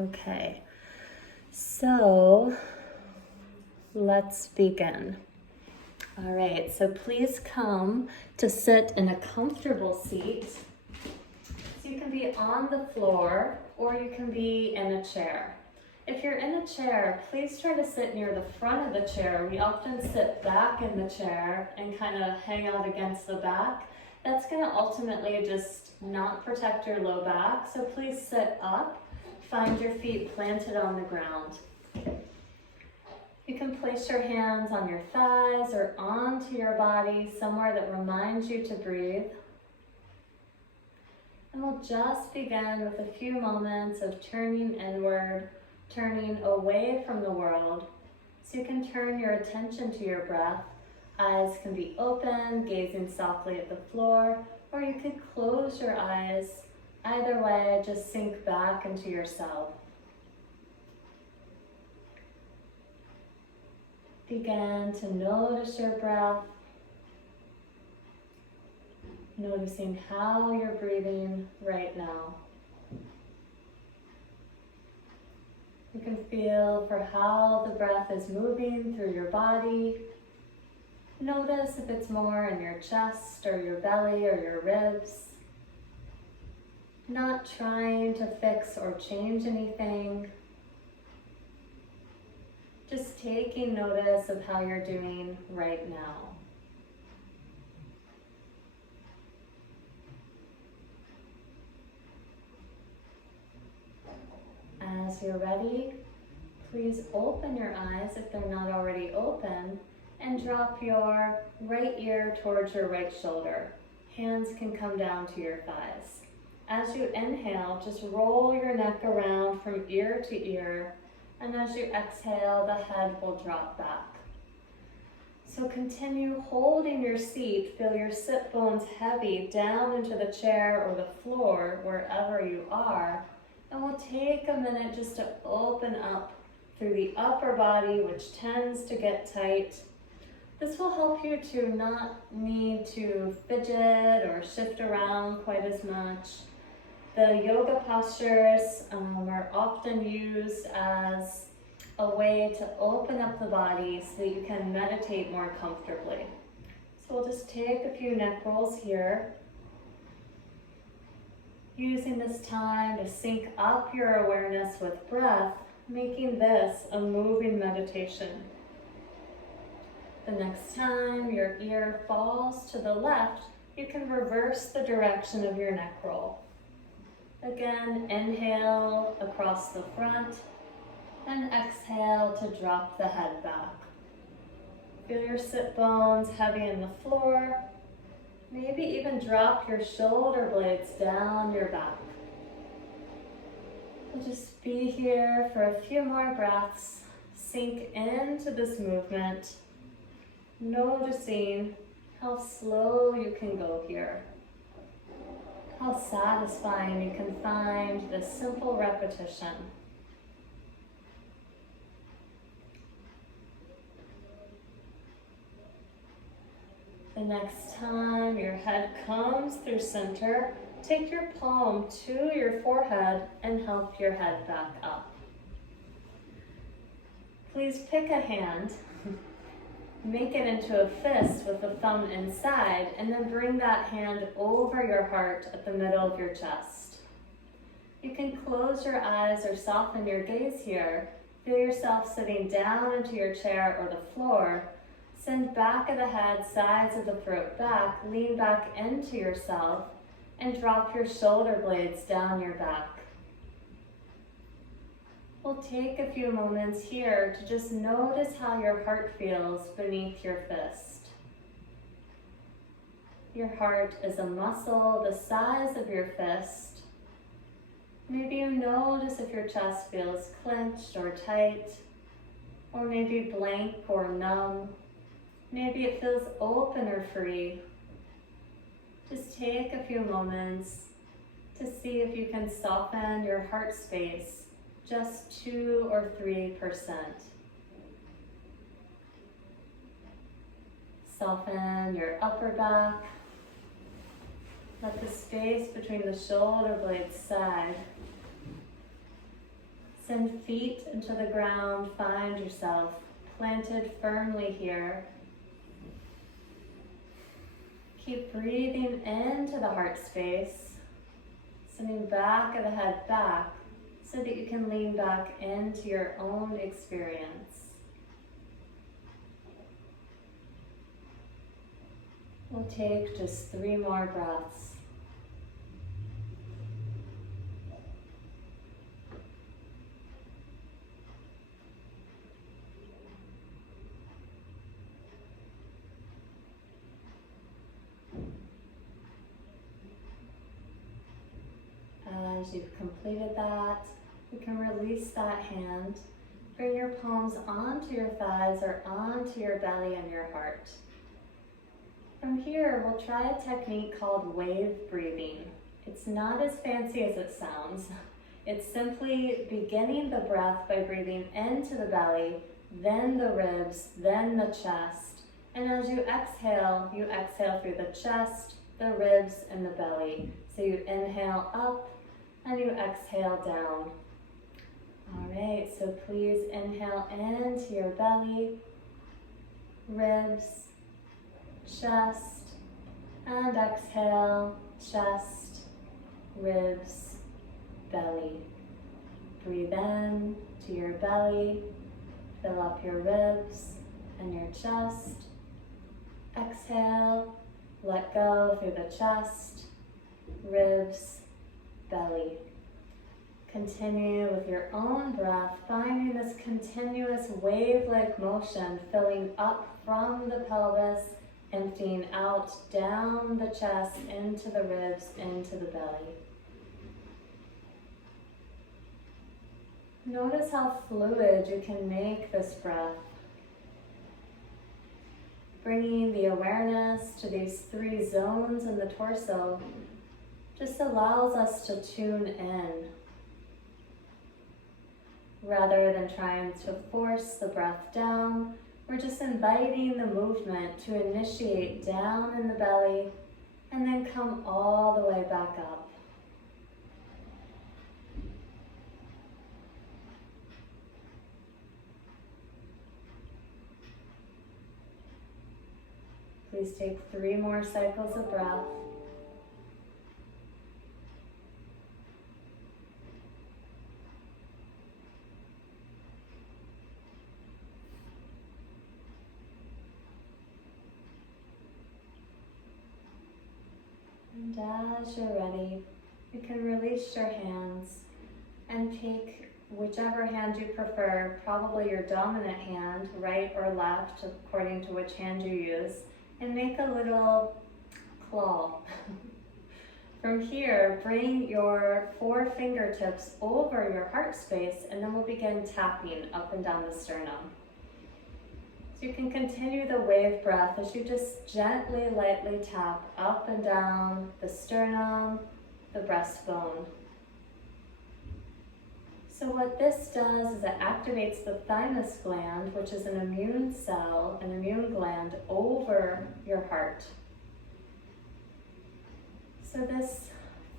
Okay, so let's begin. All right, so please come to sit in a comfortable seat. So you can be on the floor or you can be in a chair. If you're in a chair, please try to sit near the front of the chair. We often sit back in the chair and kind of hang out against the back. That's going to ultimately just not protect your low back. So please sit up, find your feet planted on the ground. You can place your hands on your thighs or onto your body, somewhere that reminds you to breathe. And we'll just begin with a few moments of turning inward, turning away from the world. So you can turn your attention to your breath. Eyes can be open, gazing softly at the floor, or you could close your eyes. Either way, just sink back into yourself. Begin to notice your breath, noticing how you're breathing right now. You can feel for how the breath is moving through your body. Notice if it's more in your chest or your belly or your ribs. Not trying to fix or change anything. Just taking notice of how you're doing right now. As you're ready, please open your eyes if they're not already open and drop your right ear towards your right shoulder. Hands can come down to your thighs. As you inhale, just roll your neck around from ear to ear, and as you exhale, the head will drop back. So continue holding your seat. Feel your sit bones heavy down into the chair or the floor, wherever you are. And we'll take a minute just to open up through the upper body, which tends to get tight. This will help you to not need to fidget or shift around quite as much. The yoga postures are often used as a way to open up the body so that you can meditate more comfortably. So we'll just take a few neck rolls here. Using this time to sync up your awareness with breath, making this a moving meditation. The next time your ear falls to the left, you can reverse the direction of your neck roll. Again, inhale across the front and exhale to drop the head back. Feel your sit bones heavy in the floor. Maybe even drop your shoulder blades down your back. We'll just be here for a few more breaths. Sink into this movement, noticing how slow you can go here. How satisfying you can find this simple repetition. The next time your head comes through center, take your palm to your forehead and help your head back up. Please pick a hand, make it into a fist with the thumb inside, and then bring that hand over your heart at the middle of your chest. You can close your eyes or soften your gaze here. Feel yourself sitting down into your chair or the floor. Send back of the head, sides of the throat back, lean back into yourself, and drop your shoulder blades down your back. We'll take a few moments here to just notice how your heart feels beneath your fist. Your heart is a muscle the size of your fist. Maybe you notice if your chest feels clenched or tight, or maybe blank or numb. Maybe it feels open or free. Just take a few moments to see if you can soften your heart space just 2 or 3%. Soften your upper back. Let the space between the shoulder blades sag. Send feet into the ground. Find yourself planted firmly here. Keep breathing into the heart space, sending back of the head back so that you can lean back into your own experience. We'll take just 3 more breaths. As you've completed that, you can release that hand. Bring your palms onto your thighs or onto your belly and your heart. From here, we'll try a technique called wave breathing. It's not as fancy as it sounds. It's simply beginning the breath by breathing into the belly, then the ribs, then the chest. And as you exhale through the chest, the ribs, and the belly. So you inhale up and you exhale down. All right, so please inhale into your belly, ribs, chest, and exhale, chest, ribs, belly. Breathe in to your belly, fill up your ribs and your chest. Exhale, let go through the chest, ribs, belly. Continue with your own breath, finding this continuous wave-like motion filling up from the pelvis, emptying out down the chest, into the ribs, into the belly. Notice how fluid you can make this breath. Bringing the awareness to these 3 zones in the torso just allows us to tune in, rather than trying to force the breath down. We're just inviting the movement to initiate down in the belly and then come all the way back up. Please take 3 more cycles of breath. And as you're ready, you can release your hands and take whichever hand you prefer, probably your dominant hand, right or left, according to which hand you use, and make a little claw. From here, bring your 4 fingertips over your heart space, and then we'll begin tapping up and down the sternum. So you can continue the wave breath as you just gently, lightly tap up and down the sternum, the breastbone. So what this does is it activates the thymus gland, which is an immune cell, an immune gland over your heart. So this,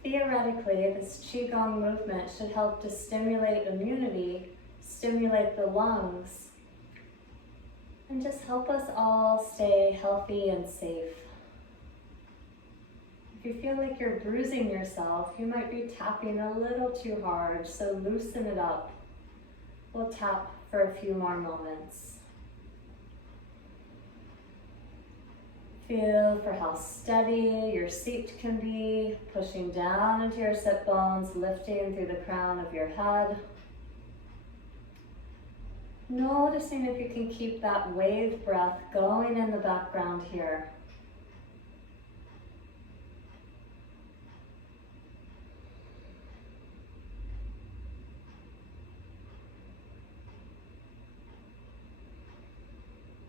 theoretically, this qigong movement should help to stimulate immunity, stimulate the lungs, and just help us all stay healthy and safe. If you feel like you're bruising yourself, you might be tapping a little too hard, so loosen it up. We'll tap for a few more moments. Feel for how steady your seat can be, pushing down into your sit bones, lifting through the crown of your head. Noticing if you can keep that wave breath going in the background here.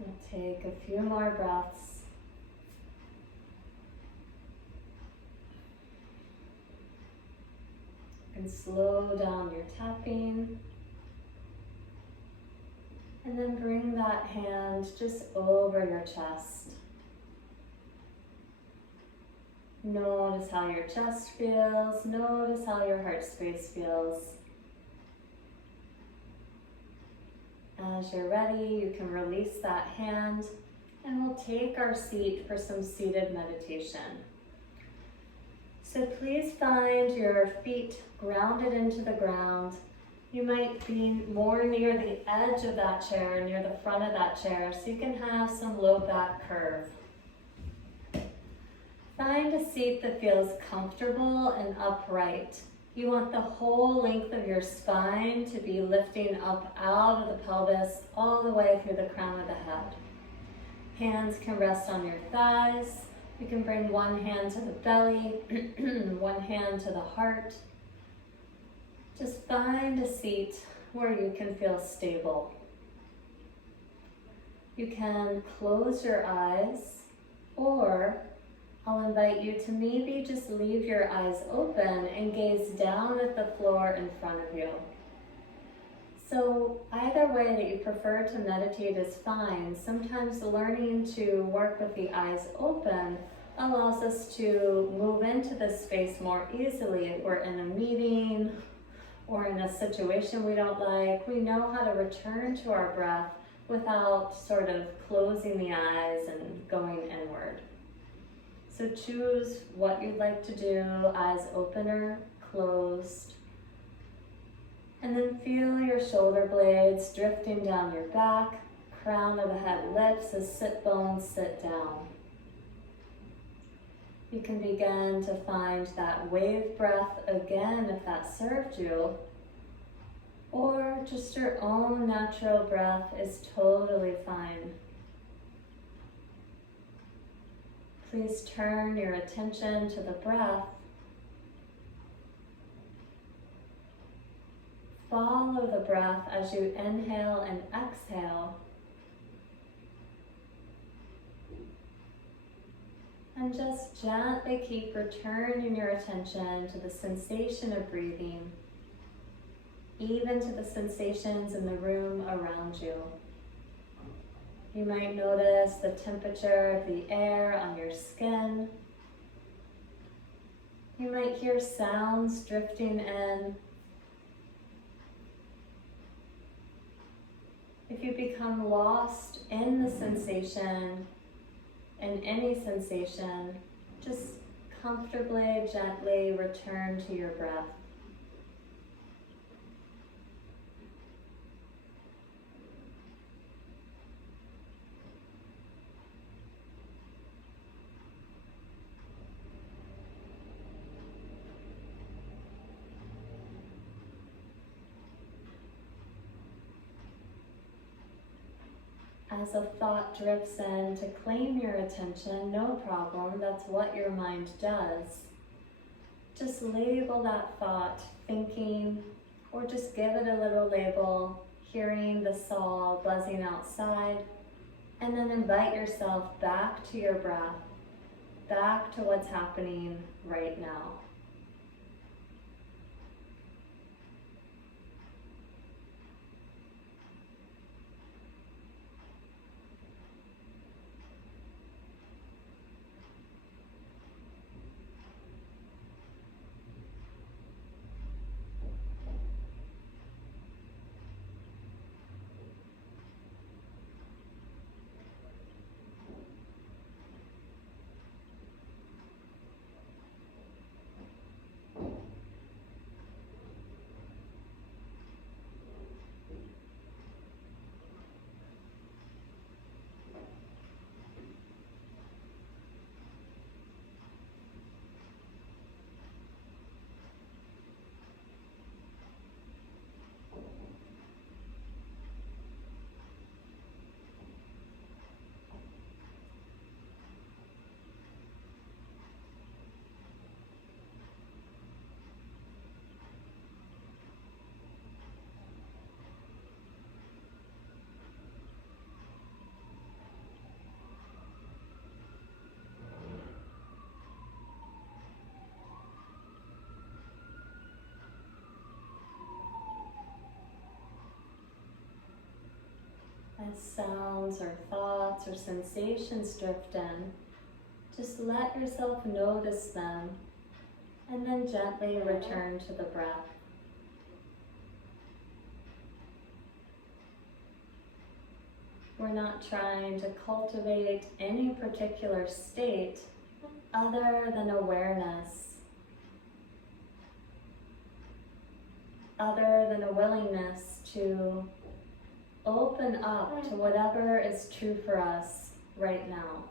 We'll take a few more breaths. And slow down your tapping. And then bring that hand just over your chest. Notice how your chest feels. Notice how your heart space feels. As you're ready, you can release that hand and we'll take our seat for some seated meditation. So please find your feet grounded into the ground. You might be more near the edge of that chair, near the front of that chair, so you can have some low back curve. Find a seat that feels comfortable and upright. You want the whole length of your spine to be lifting up out of the pelvis all the way through the crown of the head. Hands can rest on your thighs. You can bring one hand to the belly, one hand to the heart. Just find a seat where you can feel stable. You can close your eyes, or I'll invite you to maybe just leave your eyes open and gaze down at the floor in front of you. So either way that you prefer to meditate is fine. Sometimes learning to work with the eyes open allows us to move into this space more easily. If we're in a meeting or in a situation we don't like, we know how to return to our breath without sort of closing the eyes and going inward. So choose what you'd like to do, eyes open or closed. And then feel your shoulder blades drifting down your back, crown of the head lifts as sit bones sit down. You can begin to find that wave breath again if that served you, or just your own natural breath is totally fine. Please turn your attention to the breath. Follow the breath as you inhale and exhale. And just gently keep returning your attention to the sensation of breathing, even to the sensations in the room around you. You might notice the temperature of the air on your skin. You might hear sounds drifting in. If you become lost in the sensation, in any sensation, just comfortably, gently return to your breath. As a thought drifts in to claim your attention, no problem, that's what your mind does. Just label that thought, thinking, or just give it a little label, hearing the saw buzzing outside, and then invite yourself back to your breath, back to what's happening right now. As sounds or thoughts or sensations drift in, just let yourself notice them and then gently return to the breath. We're not trying to cultivate any particular state other than awareness, other than a willingness to open up to whatever is true for us right now.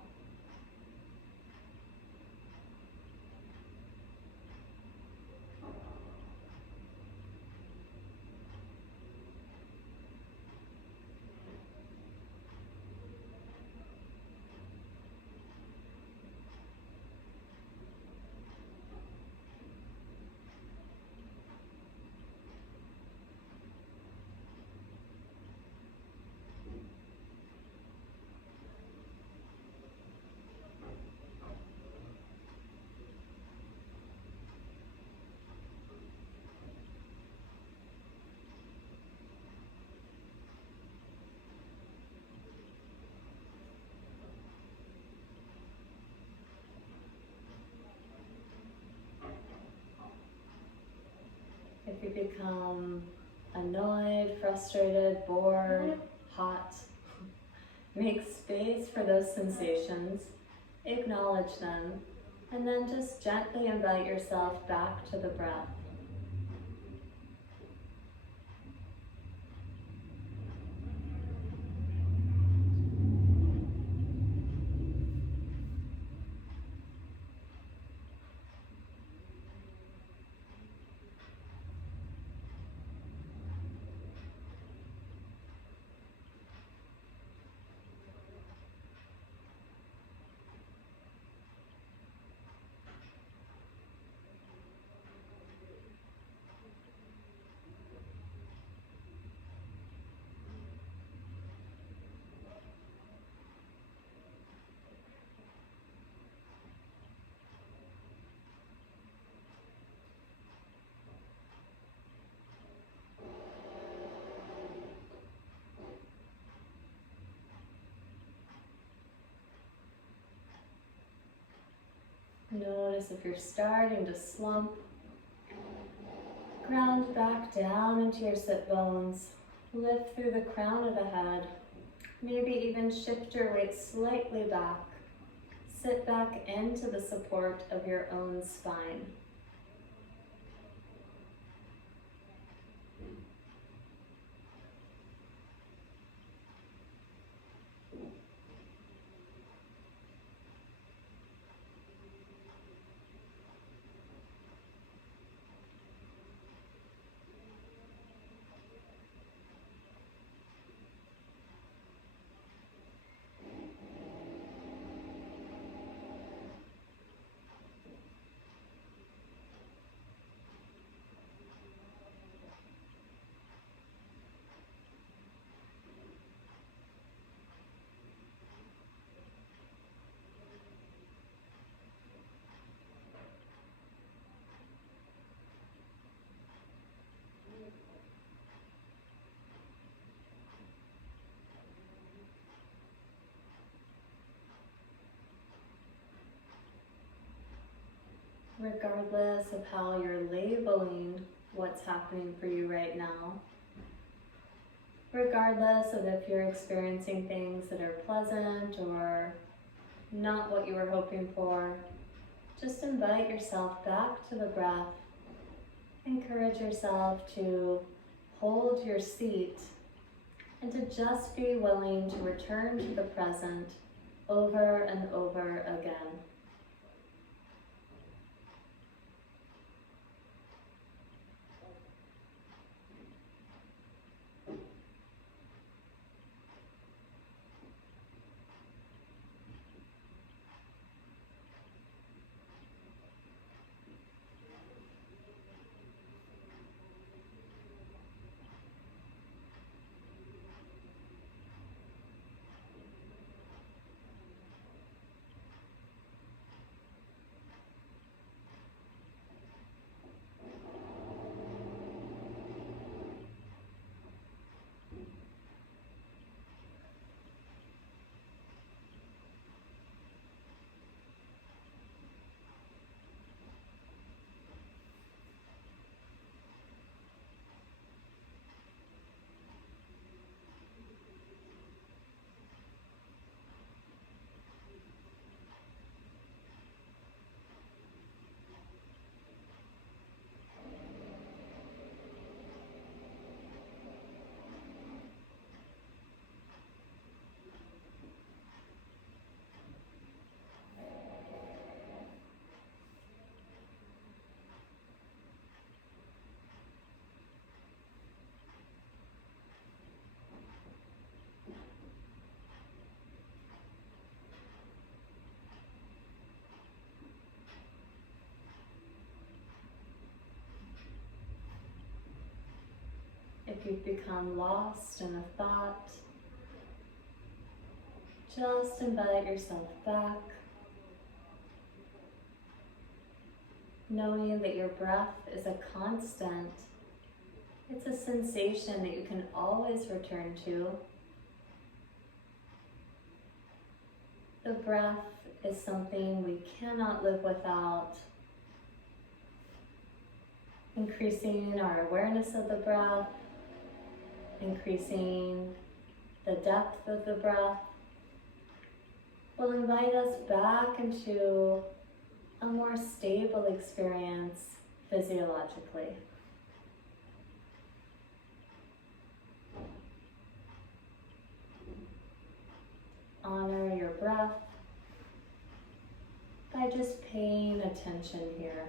If you become annoyed, frustrated, bored, hot, make space for those sensations, acknowledge them, and then just gently invite yourself back to the breath. Notice if you're starting to slump, ground back down into your sit bones, lift through the crown of the head, maybe even shift your weight slightly back, sit back into the support of your own spine. Regardless of how you're labeling what's happening for you right now, regardless of if you're experiencing things that are pleasant or not what you were hoping for, just invite yourself back to the breath. Encourage yourself to hold your seat and to just be willing to return to the present over and over again. If you've become lost in a thought, just invite yourself back, knowing that your breath is a constant. It's a sensation that you can always return to. The breath is something we cannot live without. Increasing our awareness of the breath, increasing the depth of the breath, will invite us back into a more stable experience physiologically. Honor your breath by just paying attention here.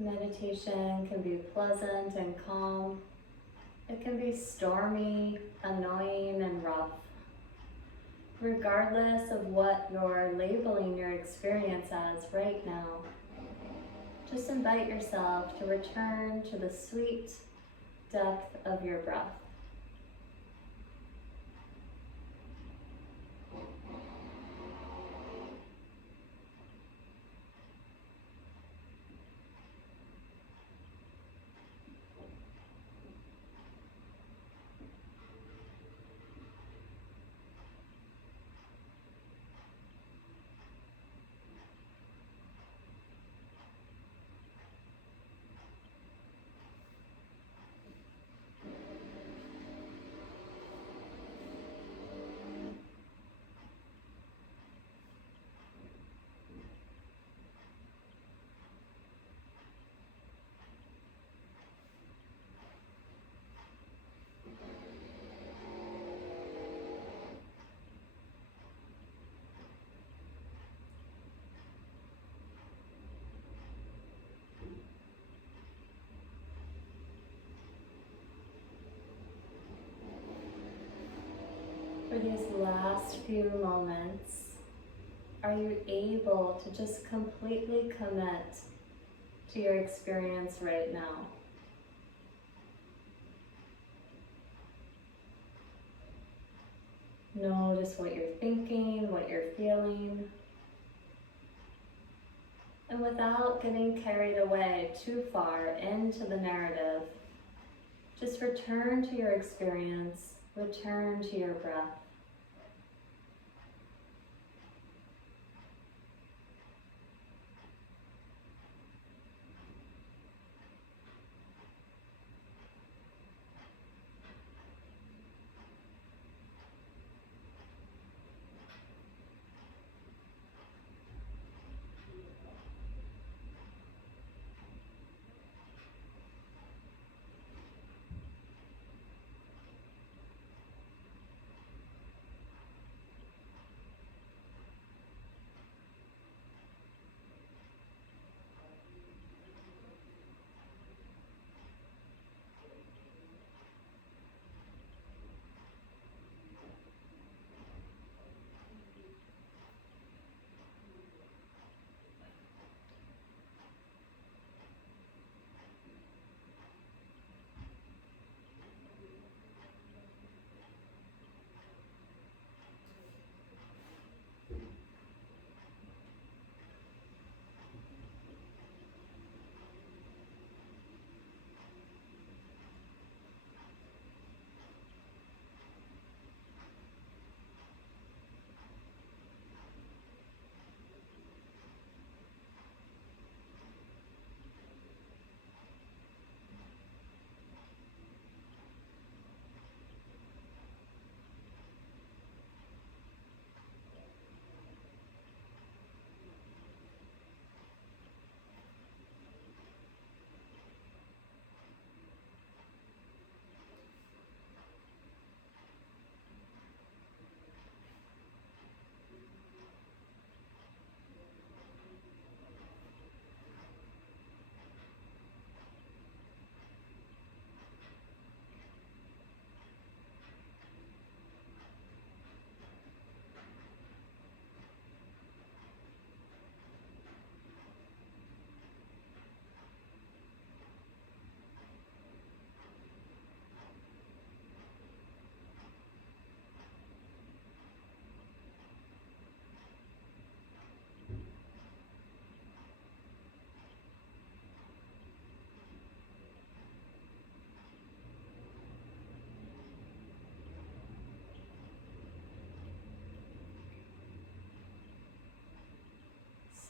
Meditation can be pleasant and calm. It can be stormy, annoying, and rough. Regardless of what you're labeling your experience as right now, just invite yourself to return to the sweet depth of your breath. For these last few moments, are you able to just completely commit to your experience right now? Notice what you're thinking, what you're feeling. And without getting carried away too far into the narrative, just return to your experience, return to your breath.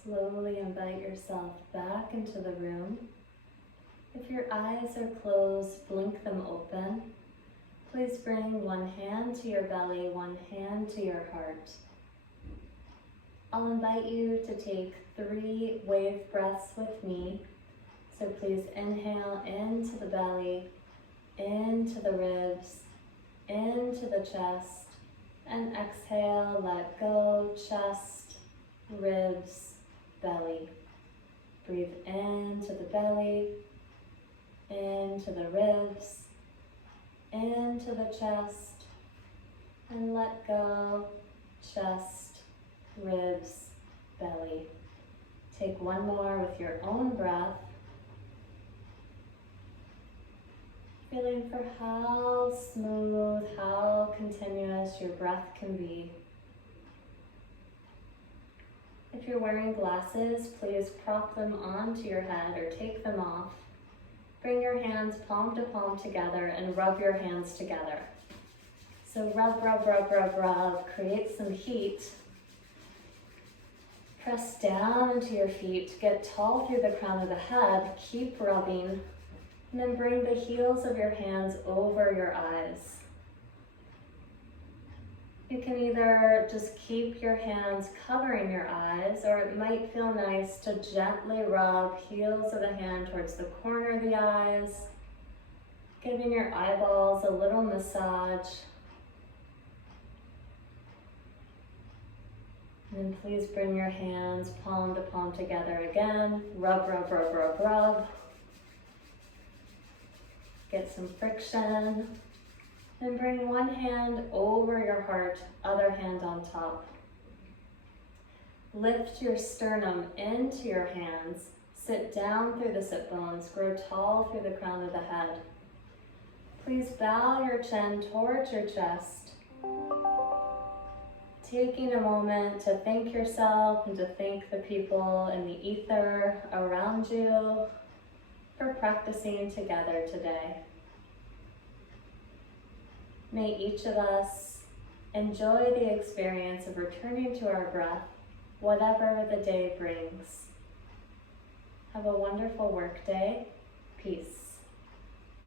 Slowly invite yourself back into the room. If your eyes are closed, blink them open. Please bring one hand to your belly, one hand to your heart. I'll invite you to take 3 wave breaths with me. So please inhale into the belly, into the ribs, into the chest, and exhale, let go, chest, ribs, belly. Breathe into the belly, into the ribs, into the chest, and let go, chest, ribs, belly. Take one more with your own breath. Feeling for how smooth, how continuous your breath can be. If you're wearing glasses, please prop them onto your head or take them off. Bring your hands palm to palm together and rub your hands together. So rub, rub, rub, rub, rub. Create some heat. Press down into your feet. Get tall through the crown of the head. Keep rubbing. And then bring the heels of your hands over your eyes. You can either just keep your hands covering your eyes, or it might feel nice to gently rub heels of the hand towards the corner of the eyes, giving your eyeballs a little massage. And then please bring your hands palm to palm together again. Rub, rub, rub, rub, rub. Get some friction. Then bring one hand over your heart, other hand on top. Lift your sternum into your hands. Sit down through the sit bones. Grow tall through the crown of the head. Please bow your chin towards your chest. Taking a moment to thank yourself and to thank the people in the ether around you for practicing together today. May each of us enjoy the experience of returning to our breath, whatever the day brings. Have a wonderful work day. Peace.